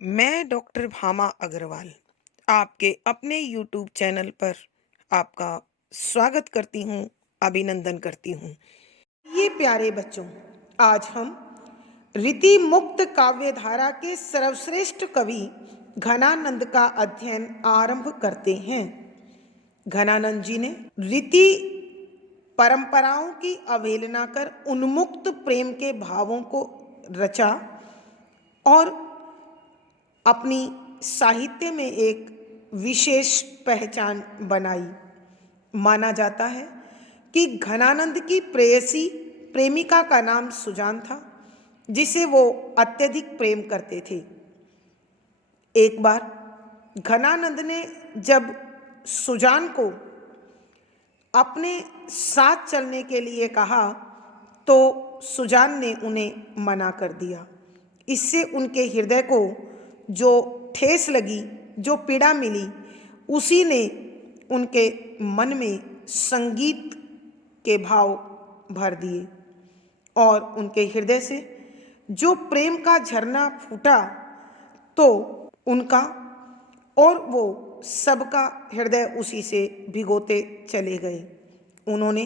मैं डॉक्टर भामा अग्रवाल आपके अपने यूट्यूब चैनल पर आपका स्वागत करती हूँ, अभिनंदन करती हूँ। ये प्यारे बच्चों, आज हम रीति मुक्त काव्य धारा के सर्वश्रेष्ठ कवि घनानंद का अध्ययन आरंभ करते हैं। घनानंद जी ने रीति परंपराओं की अवहेलना कर उन्मुक्त प्रेम के भावों को रचा और अपनी साहित्य में एक विशेष पहचान बनाई। माना जाता है कि घनानंद की प्रेयसी प्रेमिका का नाम सुजान था, जिसे वो अत्यधिक प्रेम करते थे। एक बार घनानंद ने जब सुजान को अपने साथ चलने के लिए कहा तो सुजान ने उन्हें मना कर दिया। इससे उनके हृदय को जो ठेस लगी, जो पीड़ा मिली, उसी ने उनके मन में संगीत के भाव भर दिए और उनके हृदय से जो प्रेम का झरना फूटा तो उनका और वो सबका हृदय उसी से भिगोते चले गए। उन्होंने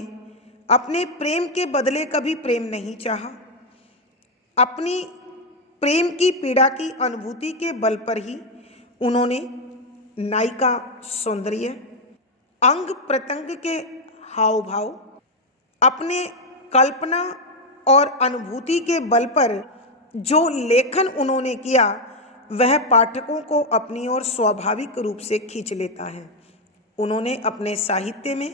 अपने प्रेम के बदले कभी प्रेम नहीं चाहा। अपनी प्रेम की पीड़ा की अनुभूति के बल पर ही उन्होंने नायिका सौंदर्य, अंग प्रत्यंग के हाव भाव, अपने कल्पना और अनुभूति के बल पर जो लेखन उन्होंने किया वह पाठकों को अपनी ओर स्वाभाविक रूप से खींच लेता है। उन्होंने अपने साहित्य में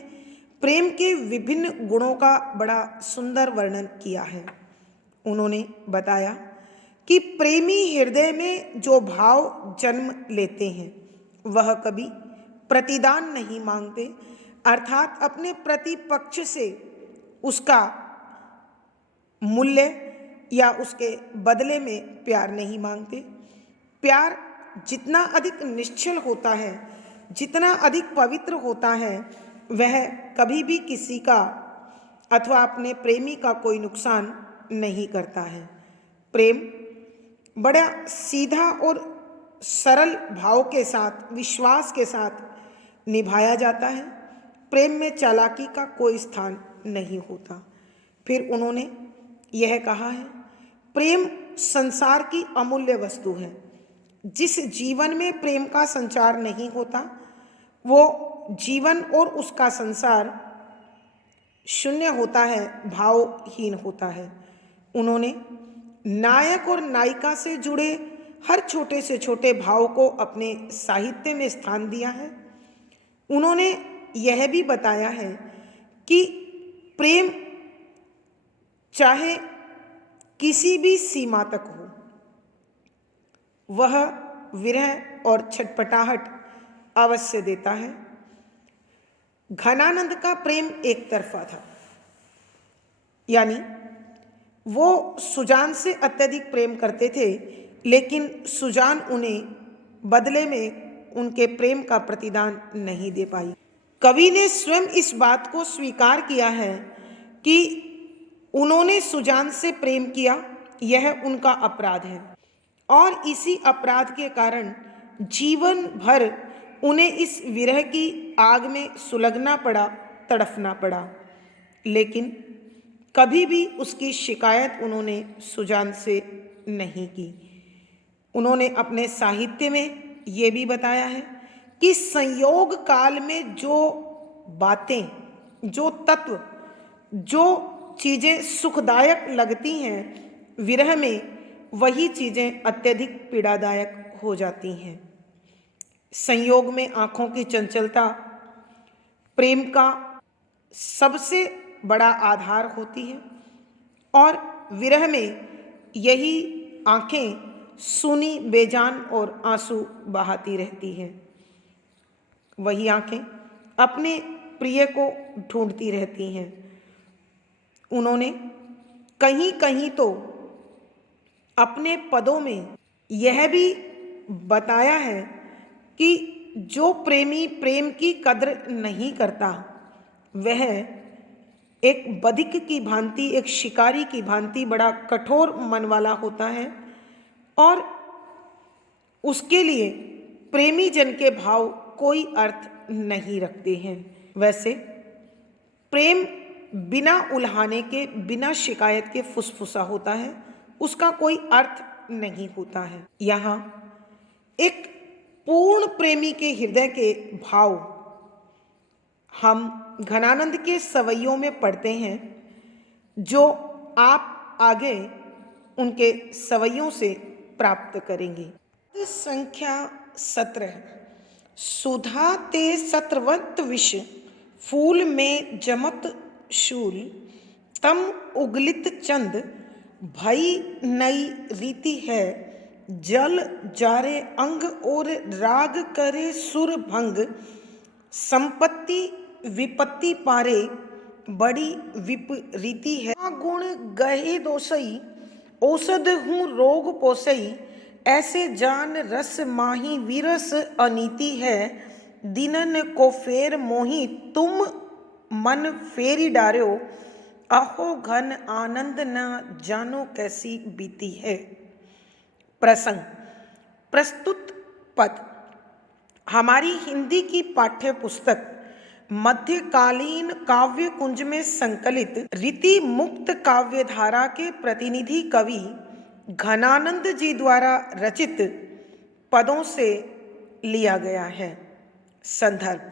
प्रेम के विभिन्न गुणों का बड़ा सुंदर वर्णन किया है। उन्होंने बताया कि प्रेमी हृदय में जो भाव जन्म लेते हैं वह कभी प्रतिदान नहीं मांगते, अर्थात अपने प्रतिपक्ष से उसका मूल्य या उसके बदले में प्यार नहीं मांगते। प्यार जितना अधिक निश्चल होता है, जितना अधिक पवित्र होता है, वह कभी भी किसी का अथवा अपने प्रेमी का कोई नुकसान नहीं करता है। प्रेम बड़ा सीधा और सरल भाव के साथ, विश्वास के साथ निभाया जाता है। प्रेम में चालाकी का कोई स्थान नहीं होता। फिर उन्होंने यह कहा है, प्रेम संसार की अमूल्य वस्तु है। जिस जीवन में प्रेम का संचार नहीं होता वो जीवन और उसका संसार शून्य होता है, भावहीन होता है। उन्होंने नायक और नायिका से जुड़े हर छोटे से छोटे भाव को अपने साहित्य में स्थान दिया है। उन्होंने यह भी बताया है कि प्रेम चाहे किसी भी सीमा तक हो, वह विरह और छटपटाहट अवश्य देता है। घनानंद का प्रेम एक तरफा था, यानी वो सुजान से अत्यधिक प्रेम करते थे, लेकिन सुजान उन्हें बदले में उनके प्रेम का प्रतिदान नहीं दे पाई। कवि ने स्वयं इस बात को स्वीकार किया है कि उन्होंने सुजान से प्रेम किया, यह उनका अपराध है और इसी अपराध के कारण जीवन भर उन्हें इस विरह की आग में सुलगना पड़ा, तड़फना पड़ा। लेकिन कभी भी उसकी शिकायत उन्होंने सुजान से नहीं की। उन्होंने अपने साहित्य में ये भी बताया है कि संयोग काल में जो बातें, जो तत्व, जो चीज़ें सुखदायक लगती हैं, विरह में वही चीज़ें अत्यधिक पीड़ादायक हो जाती हैं। संयोग में आँखों की चंचलता प्रेम का सबसे बड़ा आधार होती है और विरह में यही आँखें सूनी, बेजान और आंसू बहाती रहती हैं। वही आँखें अपने प्रिय को ढूंढती रहती हैं। उन्होंने कहीं कहीं तो अपने पदों में यह भी बताया है कि जो प्रेमी प्रेम की कद्र नहीं करता वह एक बधिक की भांति, एक शिकारी की भांति बड़ा कठोर मन वाला होता है और उसके लिए प्रेमी जन के भाव कोई अर्थ नहीं रखते हैं। वैसे प्रेम बिना उल्हाने के, बिना शिकायत के फुसफुसा होता है, उसका कोई अर्थ नहीं होता है। यहाँ एक पूर्ण प्रेमी के हृदय के भाव हम घनानंद के सवैयों में पढ़ते हैं, जो आप आगे उनके सवैयों से प्राप्त करेंगे। संख्या 17। सुधा ते सत्रवंत विष, फूल में जमत शूल, तम उगलित चंद, भई नई रीति है, जल जारे अंग और राग करे सुर भंग, संपत्ति विपत्ति पारे, बड़ी विपरीति है। गुण गहे दोसई, औषध हूँ रोग पोसई, ऐसे जान रस माही विरस अनीति है, दिनन को फेर मोही तुम मन फेरी डार्यो, अहो घन आनंद न जानो कैसी बीती है। प्रसंग। प्रस्तुत पद हमारी हिंदी की पाठ्य पुस्तक मध्यकालीन काव्य कुंज में संकलित रीति मुक्त काव्य धारा के प्रतिनिधि कवि घनानंद जी द्वारा रचित पदों से लिया गया है। संदर्भ।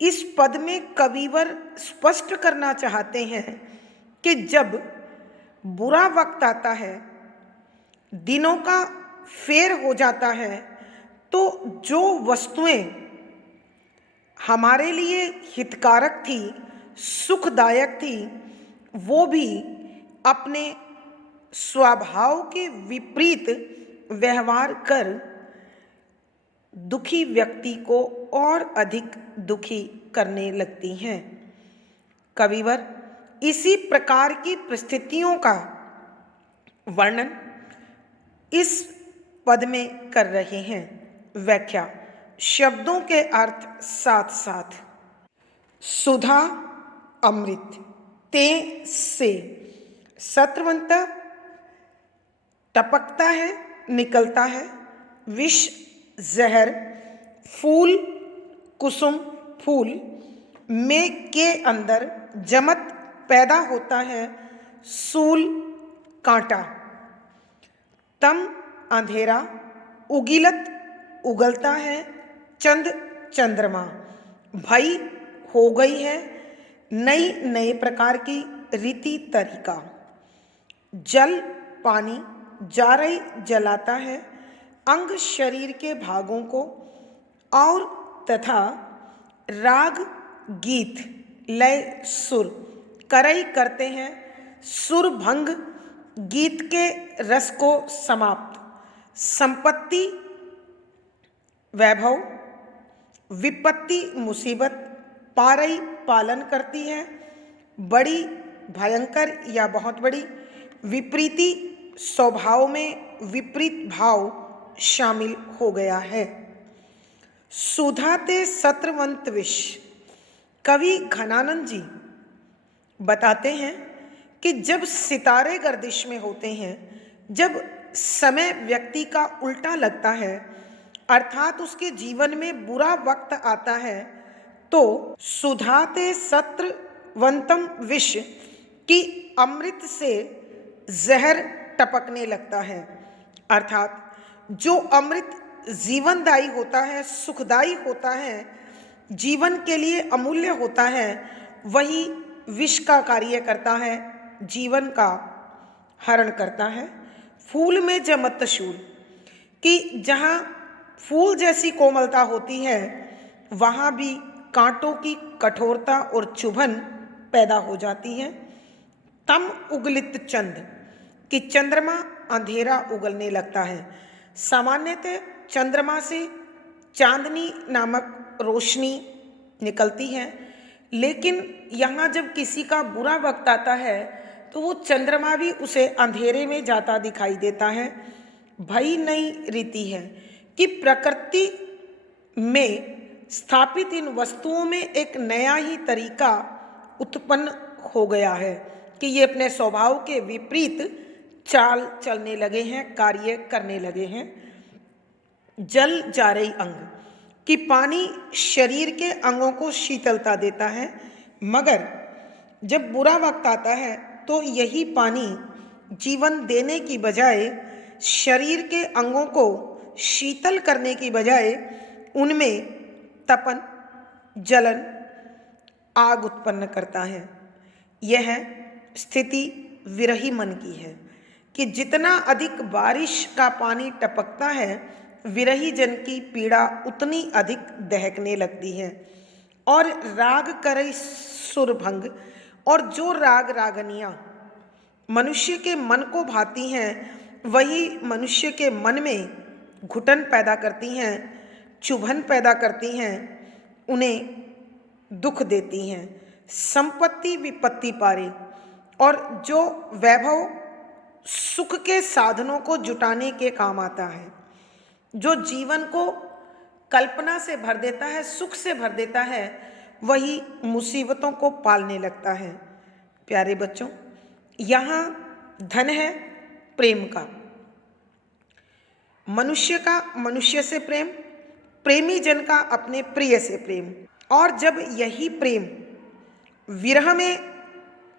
इस पद में कविवर स्पष्ट करना चाहते हैं कि जब बुरा वक्त आता है, दिनों का फेर हो जाता है, तो जो वस्तुएं हमारे लिए हितकारक थी, सुखदायक थी, वो भी अपने स्वभाव के विपरीत व्यवहार कर दुखी व्यक्ति को और अधिक दुखी करने लगती हैं। कविवर इसी प्रकार की परिस्थितियों का वर्णन इस पद में कर रहे हैं। व्याख्या। शब्दों के अर्थ साथ साथ। सुधा अमृत, ते से सत्रवंत टपकता है, निकलता है, विष जहर, फूल कुसुम फूल, में के अंदर जमत पैदा होता है, सूल कांटा, तम अंधेरा, उगिलत उगलता है, चंद चंद्रमा, भई हो गई है, नई नए प्रकार की रीति तरीका, जल पानी, जारई जलाता है, अंग शरीर के भागों को, और तथा राग गीत लय सुर करई करते हैं, सुर भंग गीत के रस को समाप्त, संपत्ति वैभव, विपत्ति मुसीबत, पारई पालन करती है, बड़ी भयंकर या बहुत बड़ी, विपरीति स्वभाव में विपरीत भाव शामिल हो गया है। सुधा ते सत्रवंत विष। कवि घनानंद जी बताते हैं कि जब सितारे गर्दिश में होते हैं, जब समय व्यक्ति का उल्टा लगता है, अर्थात उसके जीवन में बुरा वक्त आता है, तो सुधाते सत्रवंतम विष की अमृत से जहर टपकने लगता है। अर्थात जो अमृत जीवनदायी होता है, सुखदायी होता है, जीवन के लिए अमूल्य होता है, वही विष का कार्य करता है, जीवन का हरण करता है। फूल में जमत शूल, कि जहाँ फूल जैसी कोमलता होती है, वहाँ भी कांटों की कठोरता और चुभन पैदा हो जाती है। तम उगलित चंद, कि चंद्रमा अंधेरा उगलने लगता है। सामान्यतः चंद्रमा से चांदनी नामक रोशनी निकलती है, लेकिन यहाँ जब किसी का बुरा वक्त आता है, तो वो चंद्रमा भी उसे अंधेरे में जाता दिखाई देता है। भई नई रीति है कि प्रकृति में स्थापित इन वस्तुओं में एक नया ही तरीका उत्पन्न हो गया है कि ये अपने स्वभाव के विपरीत चाल चलने लगे हैं, कार्य करने लगे हैं। जल जारई अंग कि पानी शरीर के अंगों को शीतलता देता है, मगर जब बुरा वक्त आता है तो यही पानी जीवन देने की बजाय शरीर के अंगों को शीतल करने की बजाय उनमें तपन, जलन, आग उत्पन्न करता है। यह स्थिति विरही मन की है कि जितना अधिक बारिश का पानी टपकता है, विरही जन की पीड़ा उतनी अधिक दहकने लगती है। और राग करई सुरभंग, और जो राग रागनियाँ मनुष्य के मन को भाती हैं, वही मनुष्य के मन में घुटन पैदा करती हैं, चुभन पैदा करती हैं, उन्हें दुख देती हैं। संपत्ति विपत्ति पारे, और जो वैभव सुख के साधनों को जुटाने के काम आता है, जो जीवन को कल्पना से भर देता है, सुख से भर देता है, वही मुसीबतों को पालने लगता है। प्यारे बच्चों, यहाँ धन है प्रेम का, मनुष्य का मनुष्य से प्रेम, प्रेमी जन का अपने प्रिय से प्रेम। और जब यही प्रेम विरह में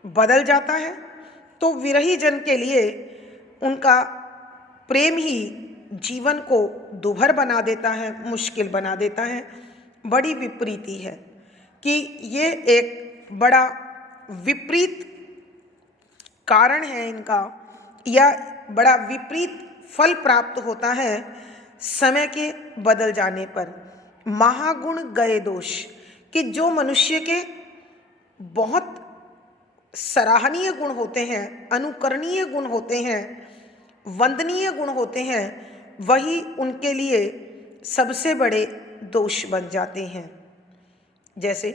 बदल जाता है तो विरही जन के लिए उनका प्रेम ही जीवन को दुभर बना देता है, मुश्किल बना देता है। बड़ी विपरीती है कि ये एक बड़ा विपरीत कारण है इनका, या बड़ा विपरीत फल प्राप्त होता है समय के बदल जाने पर। महागुण गए दोष, कि जो मनुष्य के बहुत सराहनीय गुण होते हैं, अनुकरणीय गुण होते हैं, वंदनीय गुण होते हैं, वही उनके लिए सबसे बड़े दोष बन जाते हैं। जैसे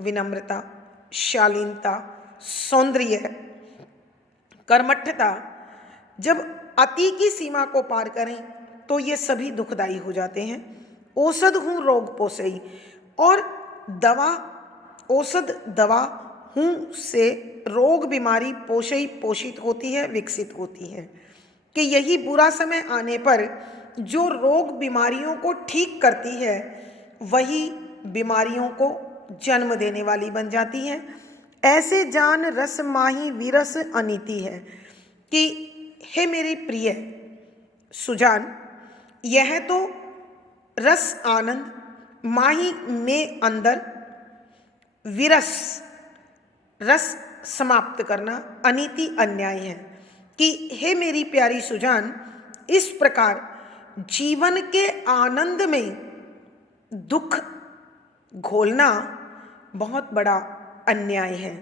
विनम्रता, शालीनता, सौंदर्य, कर्मठता जब अति की सीमा को पार करें तो ये सभी दुखदाई हो जाते हैं। औषध हूँ रोग पोसई, और दवा, औषध दवा हूँ से रोग बीमारी पोषई पोषित होती है, विकसित होती है। कि यही बुरा समय आने पर जो रोग बीमारियों को ठीक करती है, वही बीमारियों को जन्म देने वाली बन जाती है। ऐसे जान रस माही विरस अनीति है, कि हे मेरी प्रिय सुजान, यह तो रस आनंद, माही में अंदर, विरस रस समाप्त करना, अनीति अन्याय है। कि हे मेरी प्यारी सुजान, इस प्रकार जीवन के आनंद में दुख घोलना बहुत बड़ा अन्याय है।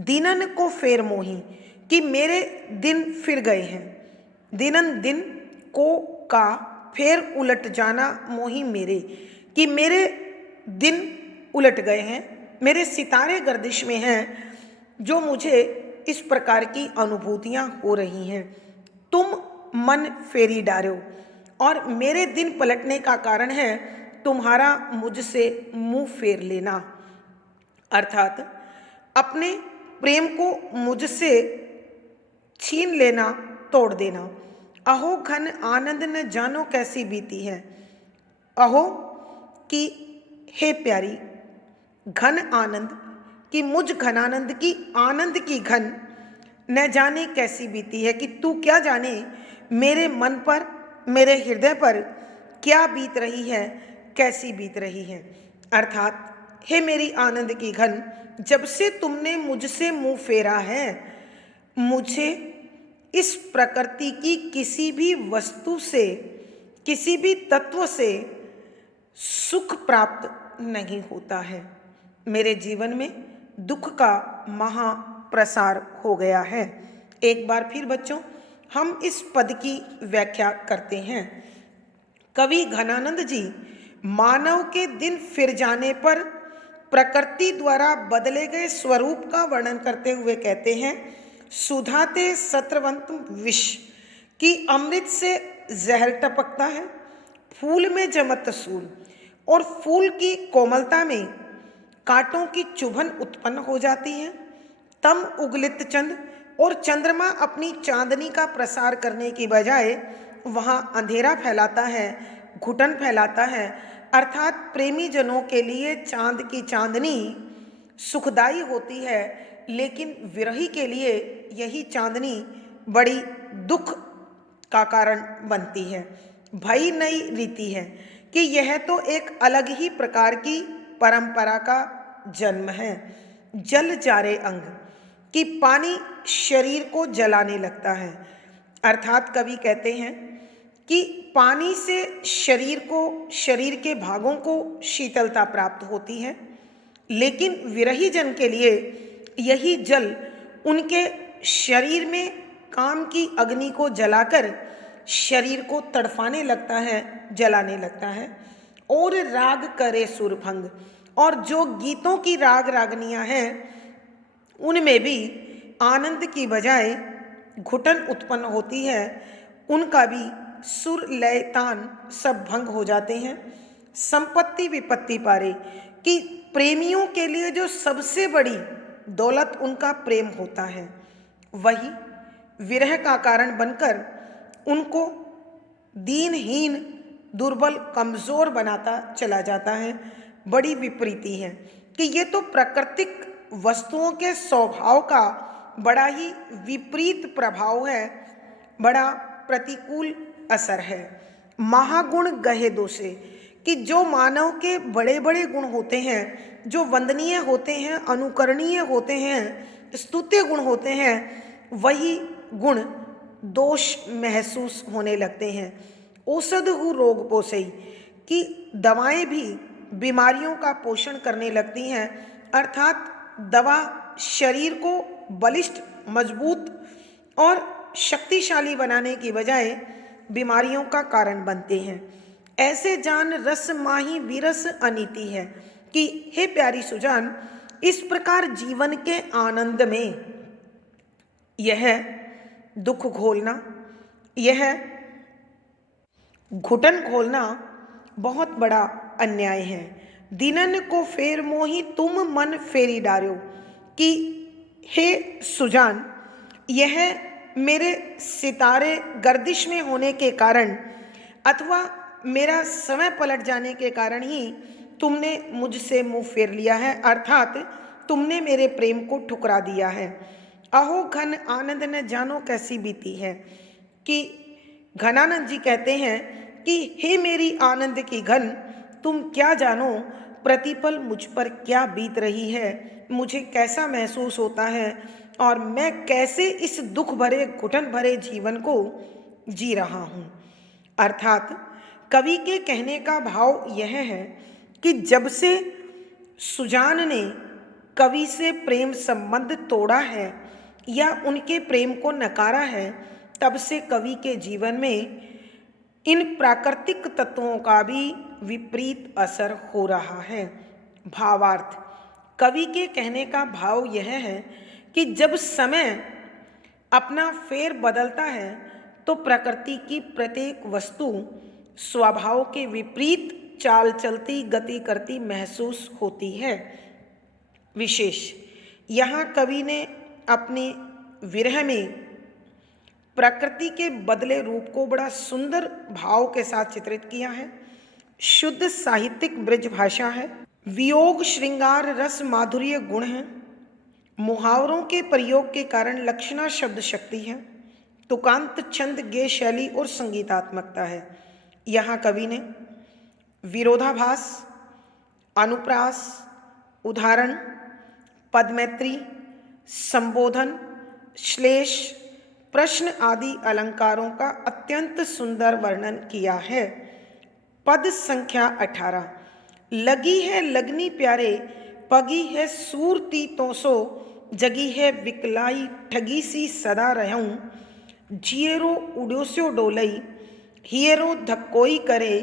दिनन को फेर मोही, कि मेरे दिन फिर गए हैं। दिनन दिन को का फेर उलट जाना मोही मेरे, कि मेरे दिन उलट गए हैं, मेरे सितारे गर्दिश में हैं, जो मुझे इस प्रकार की अनुभूतियाँ हो रही हैं। तुम मन फेरी डालो, और मेरे दिन पलटने का कारण है तुम्हारा मुझसे मुंह फेर लेना। अर्थात अपने प्रेम को मुझसे छीन लेना, तोड़ देना। अहो घन आनंद न जानो कैसी बीती है। अहो कि हे प्यारी, घन आनंद, कि मुझ घनानंद की आनंद की घन न जाने कैसी बीती है, कि तू क्या जाने मेरे मन पर, मेरे हृदय पर क्या बीत रही है, कैसी बीत रही है। अर्थात हे मेरी आनंद की घन, जब से तुमने मुझसे मुंह फेरा है, मुझे इस प्रकृति की किसी भी वस्तु से, किसी भी तत्व से सुख प्राप्त नहीं होता है। मेरे जीवन में दुख का महाप्रसार हो गया है। एक बार फिर बच्चों हम इस पद की व्याख्या करते हैं। कवि घनानंद जी मानव के दिन फिर जाने पर प्रकृति द्वारा बदले गए स्वरूप का वर्णन करते हुए कहते हैं, सुधाते सत्रवंत विष, कि अमृत से जहर टपकता है, फूल में जमत सूल, और फूल की कोमलता में कांटों की चुभन उत्पन्न हो जाती है। तम उगलित चंद, और चंद्रमा अपनी चांदनी का प्रसार करने की बजाय वहाँ अंधेरा फैलाता है, घुटन फैलाता है, अर्थात प्रेमी जनों के लिए चांद की चांदनी सुखदाई होती है, लेकिन विरही के लिए यही चांदनी बड़ी दुख का कारण बनती है। भई नई रीति है कि यह तो एक अलग ही प्रकार की परंपरा का जन्म है। जल जारे अंग कि पानी शरीर को जलाने लगता है, अर्थात कवि कहते हैं कि पानी से शरीर के भागों को शीतलता प्राप्त होती है, लेकिन विरही जन के लिए यही जल उनके शरीर में काम की अग्नि को जलाकर शरीर को तड़फाने लगता है, जलाने लगता है। और राग करे सुरभंग, और जो गीतों की राग रागनियां हैं उनमें भी आनंद की बजाय घुटन उत्पन्न होती है, उनका भी सुर लय तान सब भंग हो जाते हैं। संपत्ति विपत्ति पारे कि प्रेमियों के लिए जो सबसे बड़ी दौलत उनका प्रेम होता है, वही विरह का कारण बनकर उनको दीनहीन दुर्बल कमज़ोर बनाता चला जाता है। बड़ी विपरीति है कि ये तो प्राकृतिक वस्तुओं के स्वभाव का बड़ा ही विपरीत प्रभाव है, बड़ा प्रतिकूल असर है। महागुण गहे दोषे कि जो मानव के बड़े बड़े गुण होते हैं, जो वंदनीय होते हैं, अनुकरणीय होते हैं, स्तुत्य गुण होते हैं, वही गुण दोष महसूस होने लगते हैं। औषध हु रोग पोषई कि दवाएं भी बीमारियों का पोषण करने लगती हैं, अर्थात दवा शरीर को बलिष्ठ, मजबूत और शक्तिशाली बनाने की बजाय बीमारियों का कारण बनते हैं। ऐसे जान रस माही विरस अनीति है कि हे प्यारी सुजान, इस प्रकार जीवन के आनंद में यह दुख घोलना, यह घुटन घोलना बहुत बड़ा अन्याय है। दिनन को फेर मोही तुम मन फेरी डार्यो कि हे सुजान, यह मेरे सितारे गर्दिश में होने के कारण अथवा मेरा समय पलट जाने के कारण ही तुमने मुझसे मुंह फेर लिया है, अर्थात तुमने मेरे प्रेम को ठुकरा दिया है। अहो घन आनंद न जानो कैसी बीती है कि घनानंद जी कहते हैं कि हे मेरी आनंद की घन, तुम क्या जानो प्रतिपल मुझ पर क्या बीत रही है, मुझे कैसा महसूस होता है और मैं कैसे इस दुख भरे घुटन भरे जीवन को जी रहा हूँ। अर्थात कवि के कहने का भाव यह है कि जब से सुजान ने कवि से प्रेम संबंध तोड़ा है या उनके प्रेम को नकारा है, तब से कवि के जीवन में इन प्राकृतिक तत्वों का भी विपरीत असर हो रहा है। भावार्थ, कवि के कहने का भाव यह है कि जब समय अपना फेर बदलता है तो प्रकृति की प्रत्येक वस्तु स्वभाव के विपरीत चाल चलती, गति करती महसूस होती है। विशेष यहाँ कवि ने अपने विरह में प्रकृति के बदले रूप को बड़ा सुंदर भाव के साथ चित्रित किया है। शुद्ध साहित्यिक ब्रज भाषा है, वियोग श्रृंगार रस माधुर्य गुण है, मुहावरों के प्रयोग के कारण लक्षणा शब्द शक्ति है, तुकांत छंद गेय शैली और संगीतात्मकता है। यहाँ कवि ने विरोधाभास, अनुप्रास, उदाहरण, पदमैत्री, संबोधन, श्लेष, प्रश्न आदि अलंकारों का अत्यंत सुंदर वर्णन किया है। पद संख्या 18। लगी है लगनी प्यारे, पगी है सूरती तो सो, जगी है विकलाई ठगी सी सदा रहूं, जियरो उड्योस्यो डोलई, हियरो धक्कोई करे,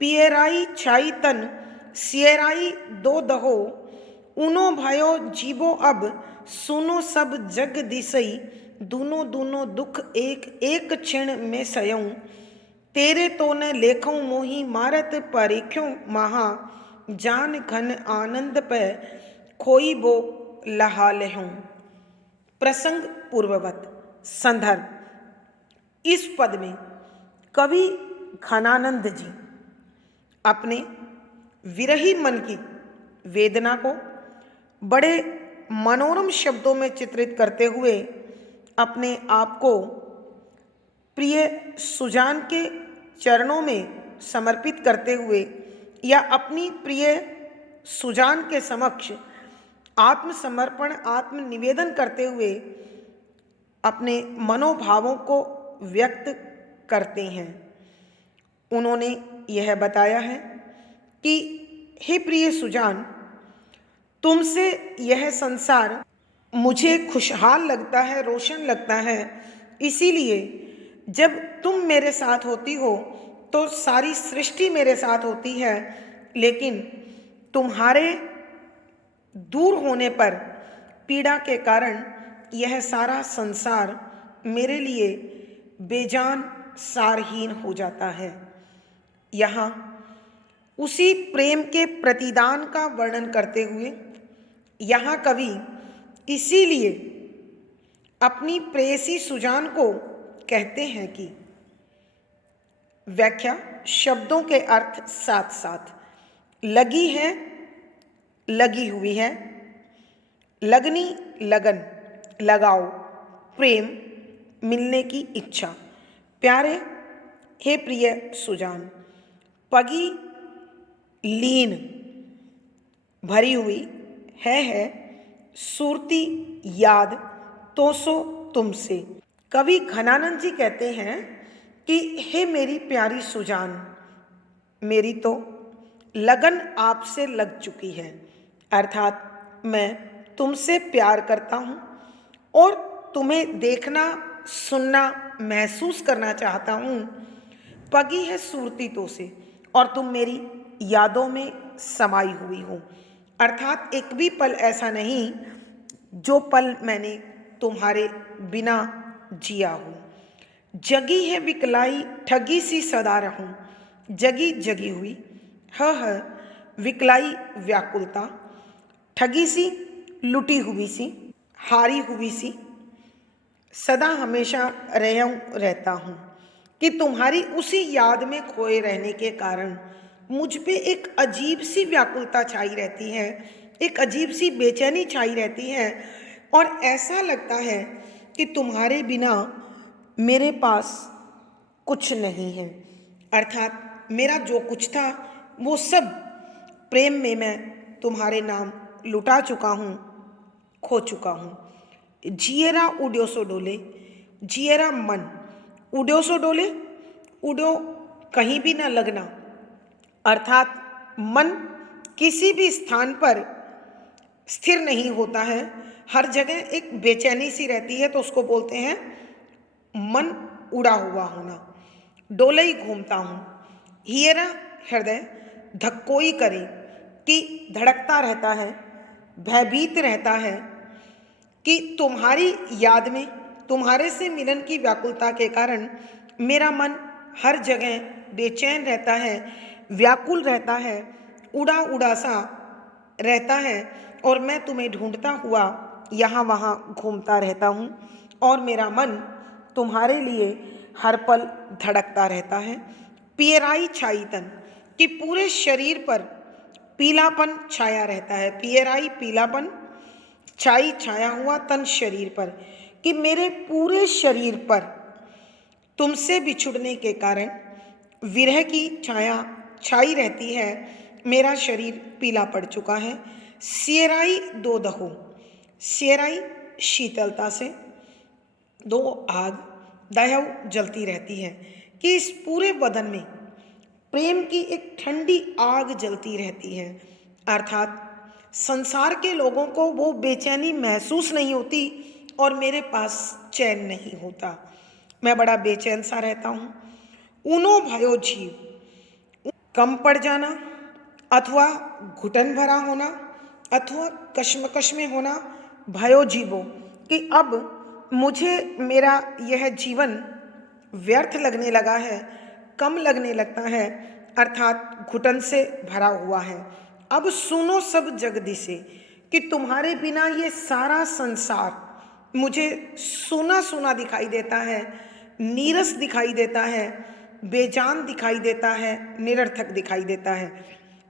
पियराई छाई तन, सियराई दो दहो, उनो भयो जीवो अब, सुनो सब जग दिसई, दूनो दूनो दुख एक एक क्षण में सयऊं, तेरे तो न लेखों मोही मारत परीख्यों महा, जान घन आनंद पे खोई बो लहा लेहूं। प्रसंग पूर्ववत। संदर्भ, इस पद में कवि घनानंद जी अपने विरही मन की वेदना को बड़े मनोरम शब्दों में चित्रित करते हुए अपने आप को प्रिय सुजान के चरणों में समर्पित करते हुए या अपनी प्रिय सुजान के समक्ष आत्मसमर्पण आत्मनिवेदन करते हुए अपने मनोभावों को व्यक्त करते हैं। उन्होंने यह बताया है कि हे प्रिय सुजान, तुमसे यह संसार मुझे खुशहाल लगता है, रोशन लगता है। इसीलिए जब तुम मेरे साथ होती हो तो सारी सृष्टि मेरे साथ होती है, लेकिन तुम्हारे दूर होने पर पीड़ा के कारण यह सारा संसार मेरे लिए बेजान सारहीन हो जाता है। यहाँ उसी प्रेम के प्रतिदान का वर्णन करते हुए यहाँ कवि इसीलिए अपनी प्रेयसी सुजान को कहते हैं कि व्याख्या शब्दों के अर्थ साथ साथ लगी है, लगी हुई है, लगनी लगन, लगाओ, प्रेम, मिलने की इच्छा। प्यारे हे प्रिय सुजान, पगी लीन भरी हुई है सूरती याद तो सो तुमसे। कवि घनानंद जी कहते हैं कि हे मेरी प्यारी सुजान, मेरी तो लगन आपसे लग चुकी है, अर्थात मैं तुमसे प्यार करता हूँ और तुम्हें देखना, सुनना, महसूस करना चाहता हूँ। पगी है सूरती तो से और तुम मेरी यादों में समाई हुई हो, अर्थात एक भी पल ऐसा नहीं जो पल मैंने तुम्हारे बिना जिया हो। जगी है विकलाई ठगी सी सदा रहूं, जगी जगी हुई ह विकलाई व्याकुलता, ठगी सी लुटी हुई सी, हारी हुई सी, सदा हमेशा रहता हूँ कि तुम्हारी उसी याद में खोए रहने के कारण मुझ पे एक अजीब सी व्याकुलता छाई रहती है, एक अजीब सी बेचैनी छाई रहती है और ऐसा लगता है कि तुम्हारे बिना मेरे पास कुछ नहीं है। अर्थात मेरा जो कुछ था वो सब प्रेम में मैं तुम्हारे नाम लुटा चुका हूँ, खो चुका हूँ। जियरा उड्यो सो डोले, जियरा मन उड्यो सो डोले, उड्यो कहीं भी ना लगना, अर्थात मन किसी भी स्थान पर स्थिर नहीं होता है, हर जगह एक बेचैनी सी रहती है, तो उसको बोलते हैं मन उड़ा हुआ होना। डोले ही घूमता हूँ, हियरा हृदय धक्कोई करे कि धड़कता रहता है, भयभीत रहता है कि तुम्हारी याद में, तुम्हारे से मिलन की व्याकुलता के कारण मेरा मन हर जगह बेचैन रहता है, व्याकुल रहता है, उड़ा उड़ा सा रहता है और मैं तुम्हें ढूंढता हुआ यहाँ वहाँ घूमता रहता हूँ और मेरा मन तुम्हारे लिए हर पल धड़कता रहता है। पियराई छाई तन कि पूरे शरीर पर पीलापन छाया रहता है, पियराई पीलापन, छाई छाया हुआ तन शरीर पर कि मेरे पूरे शरीर पर तुमसे बिछुड़ने के कारण विरह की छाया छाई रहती है, मेरा शरीर पीला पड़ चुका है। सियराई दो दहो, सियराई शीतलता से, दो आग, दहव जलती रहती है कि इस पूरे बदन में प्रेम की एक ठंडी आग जलती रहती है, अर्थात संसार के लोगों को वो बेचैनी महसूस नहीं होती और मेरे पास चैन नहीं होता, मैं बड़ा बेचैन सा रहता हूँ। ऊनो भयो जीव, कम पड़ जाना अथवा घुटन भरा होना अथवा कश्मकश में होना, भयो जीवो कि अब मुझे मेरा यह जीवन व्यर्थ लगने लगा है, कम लगने लगता है, अर्थात घुटन से भरा हुआ है। अब सुनो सब जगदीशे कि तुम्हारे बिना ये सारा संसार मुझे सूना सूना दिखाई देता है, नीरस दिखाई देता है, बेजान दिखाई देता है, निरर्थक दिखाई देता है।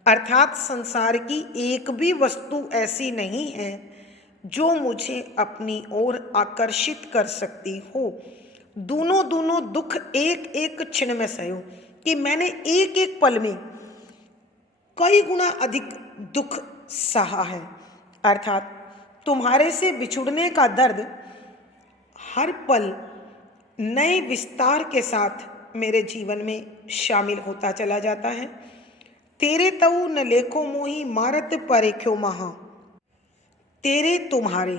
अर्थात संसार की एक भी वस्तु ऐसी नहीं है जो मुझे अपनी ओर आकर्षित कर सकती हो। दोनों दोनों दुख एक एक क्षण में सहो, कि मैंने एक एक पल में कई गुना अधिक दुख सहा है। अर्थात तुम्हारे से बिछुड़ने का दर्द हर पल नए विस्तार के साथ मेरे जीवन में शामिल होता चला जाता है। तेरे तऊ न लेखो मोही मारत परेख्यो महा। तेरे तुम्हारे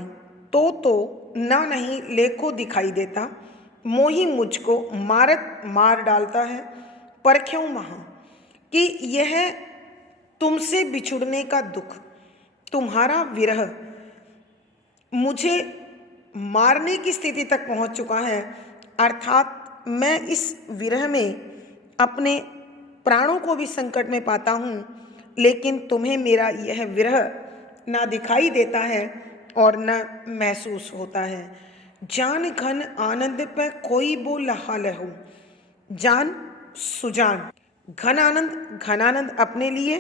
तो ना नहीं लेखो दिखाई देता, मोही मुझको मारत मार डालता है, परख्यों महा, कि यह तुमसे बिछुड़ने का दुख, तुम्हारा विरह मुझे मारने की स्थिति तक पहुंच चुका है। अर्थात मैं इस विरह में अपने प्राणों को भी संकट में पाता हूँ, लेकिन तुम्हें मेरा यह विरह ना दिखाई देता है और न महसूस होता है। जान घन आनंद पे कोई बो लहा लहू। जान सुजान, घन आनंद अपने लिए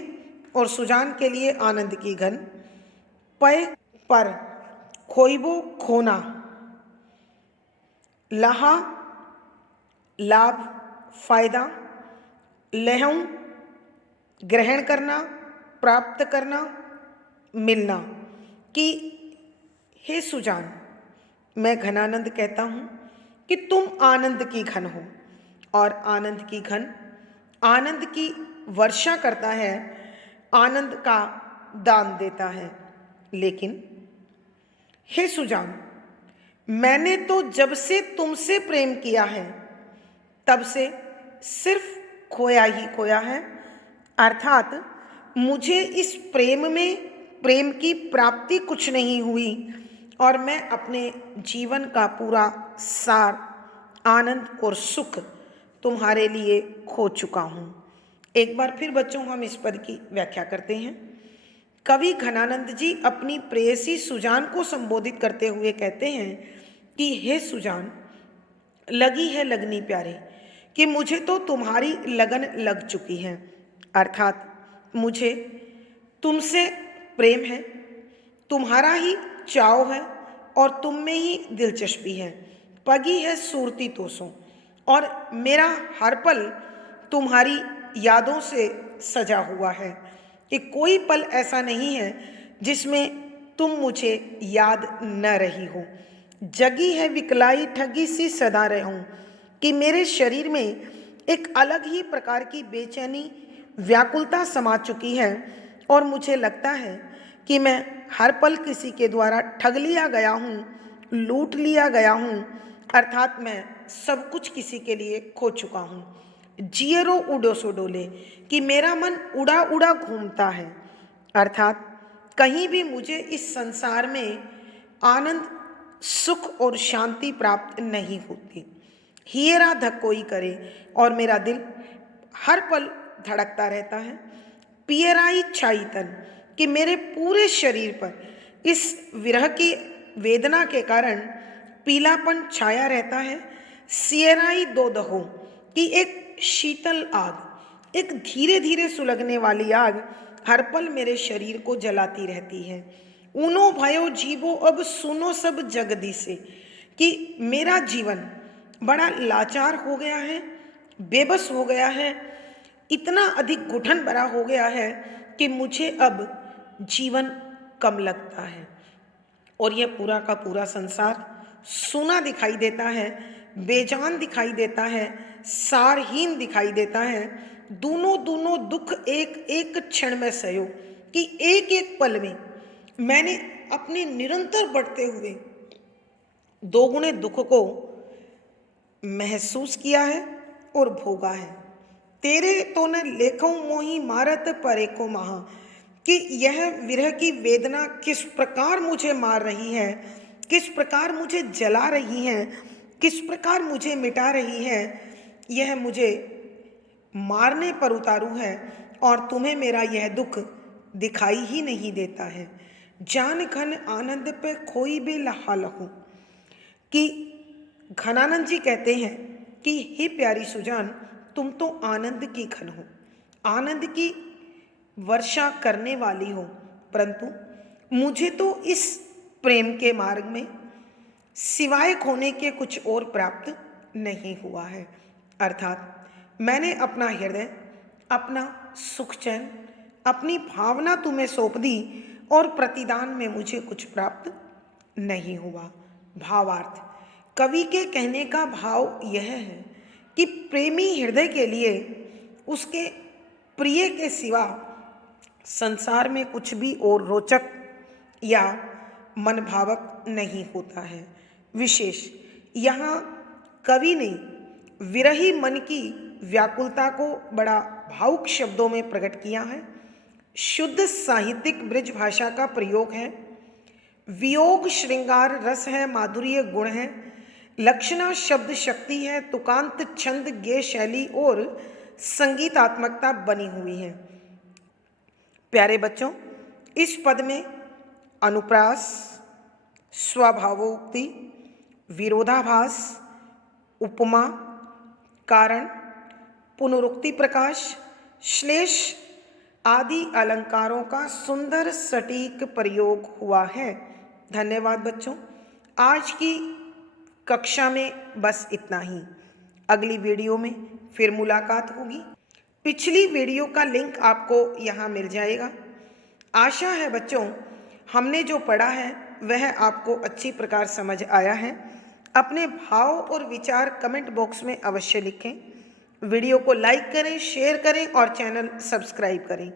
और सुजान के लिए आनंद की घन। पय पर, खोइबो खोना, लहा लाभ फायदा, लहऊ ग्रहण करना, प्राप्त करना, मिलना, कि हे सुजान, मैं घनानंद कहता हूँ कि तुम आनंद की घन हो, और आनंद की घन आनंद की वर्षा करता है, आनंद का दान देता है। लेकिन हे सुजान, मैंने तो जब से तुमसे प्रेम किया है तब से सिर्फ खोया ही खोया है। अर्थात मुझे इस प्रेम में प्रेम की प्राप्ति कुछ नहीं हुई, और मैं अपने जीवन का पूरा सार, आनंद और सुख तुम्हारे लिए खो चुका हूँ। एक बार फिर बच्चों हम इस पद की व्याख्या करते हैं। कवि घनानंद जी अपनी प्रेयसी सुजान को संबोधित करते हुए कहते हैं कि हे सुजान, लगी है लगनी प्यारे, कि मुझे तो तुम्हारी लगन लग चुकी है। अर्थात मुझे तुमसे प्रेम है, तुम्हारा ही चाव है और तुम में ही दिलचस्पी है। पगी है सूरती तोसों, और मेरा हर पल तुम्हारी यादों से सजा हुआ है, कि कोई पल ऐसा नहीं है जिसमें तुम मुझे याद न रही हो। जगी है विकलाई ठगी सी सदा रहूं, कि मेरे शरीर में एक अलग ही प्रकार की बेचैनी, व्याकुलता समा चुकी है, और मुझे लगता है कि मैं हर पल किसी के द्वारा ठग लिया गया हूँ, लूट लिया गया हूँ। अर्थात मैं सब कुछ किसी के लिए खो चुका हूँ। जियरो उड़ो सो डोले, कि मेरा मन उड़ा उड़ा घूमता है। अर्थात कहीं भी मुझे इस संसार में आनंद, सुख और शांति प्राप्त नहीं होती। हियरा धक्कोई करे, और मेरा दिल हर पल धड़कता रहता है। पियराई छाई तन, कि मेरे पूरे शरीर पर इस विरह की वेदना के कारण पीलापन छाया रहता है। सियराई दो दहो, कि एक शीतल आग, एक धीरे धीरे सुलगने वाली आग हर पल मेरे शरीर को जलाती रहती है। ऊनो भयो जीवो अब सुनो सब जगदी से, कि मेरा जीवन बड़ा लाचार हो गया है, बेबस हो गया है, इतना अधिक घुटन भरा हो गया है कि मुझे अब जीवन कम लगता है, और यह पूरा का पूरा संसार सूना दिखाई देता है, बेजान दिखाई देता है, सारहीन दिखाई देता है। दोनों दोनों दुख एक एक क्षण में सहो, कि एक एक पल में मैंने अपने निरंतर बढ़ते हुए दोगुने दुख को महसूस किया है और भोगा है। तेरे तो न लेखों मोही मारत परेको महा, कि यह विरह की वेदना किस प्रकार मुझे मार रही है, किस प्रकार मुझे जला रही है, किस प्रकार मुझे मिटा रही है, यह मुझे मारने पर उतारू है, और तुम्हें मेरा यह दुख दिखाई ही नहीं देता है। जान घन आनंद पे खोई बे लहा लहू, कि घनानंद जी कहते हैं कि हे प्यारी सुजान, तुम तो आनंद की खन हो, आनंद की वर्षा करने वाली हो, परंतु मुझे तो इस प्रेम के मार्ग में सिवाय खोने के कुछ और प्राप्त नहीं हुआ है। अर्थात मैंने अपना हृदय, अपना सुख चैन, अपनी भावना तुम्हें सौंप दी और प्रतिदान में मुझे कुछ प्राप्त नहीं हुआ। भावार्थ, कवि के कहने का भाव यह है कि प्रेमी हृदय के लिए उसके प्रिय के सिवा संसार में कुछ भी और रोचक या मनभावक नहीं होता है। विशेष यहाँ कवि ने विरही मन की व्याकुलता को बड़ा भावुक शब्दों में प्रकट किया है। शुद्ध साहित्यिक ब्रज भाषा का प्रयोग है। वियोग श्रृंगार रस है, माधुर्य गुण है, लक्षणा शब्द शक्ति है, तुकांत छंद गेय शैली और संगीतात्मकता बनी हुई है। प्यारे बच्चों, इस पद में अनुप्रास, स्वभावोक्ति, विरोधाभास, उपमा, कारण, पुनरुक्ति प्रकाश, श्लेष आदि अलंकारों का सुंदर सटीक प्रयोग हुआ है। धन्यवाद बच्चों। आज की कक्षा में बस इतना ही। अगली वीडियो में फिर मुलाकात होगी। पिछली वीडियो का लिंक आपको यहाँ मिल जाएगा। आशा है बच्चों हमने जो पढ़ा है वह आपको अच्छी प्रकार समझ आया है। अपने भाव और विचार कमेंट बॉक्स में अवश्य लिखें। वीडियो को लाइक करें, शेयर करें और चैनल सब्सक्राइब करें।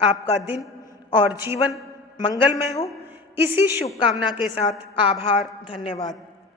आपका दिन और जीवन मंगलमय हो, इसी शुभकामना के साथ आभार, धन्यवाद।